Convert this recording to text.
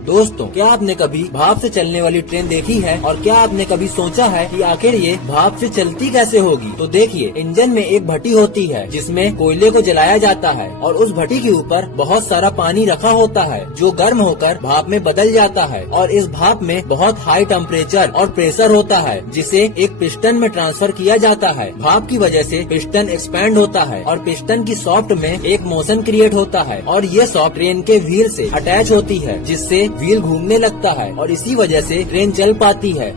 दोस्तों, क्या आपने कभी भाप से चलने वाली ट्रेन देखी है और क्या आपने कभी सोचा है कि आखिर ये भाप से चलती कैसे होगी? तो देखिए, इंजन में एक भट्टी होती है जिसमें कोयले को जलाया जाता है और उस भट्टी के ऊपर बहुत सारा पानी रखा होता है जो गर्म होकर भाप में बदल जाता है और इस भाप में बहुत हाई टेम्परेचर और प्रेशर होता है जिसे एक पिस्टन में ट्रांसफर किया जाता है। भाप की वजह से पिस्टन एक्सपैंड होता है और पिस्टन की सॉफ्ट में एक मोशन क्रिएट होता है और ये सॉफ्ट ट्रेन के व्हील से अटैच होती है जिससे व्हील घूमने लगता है और इसी वजह से ट्रेन चल पाती है।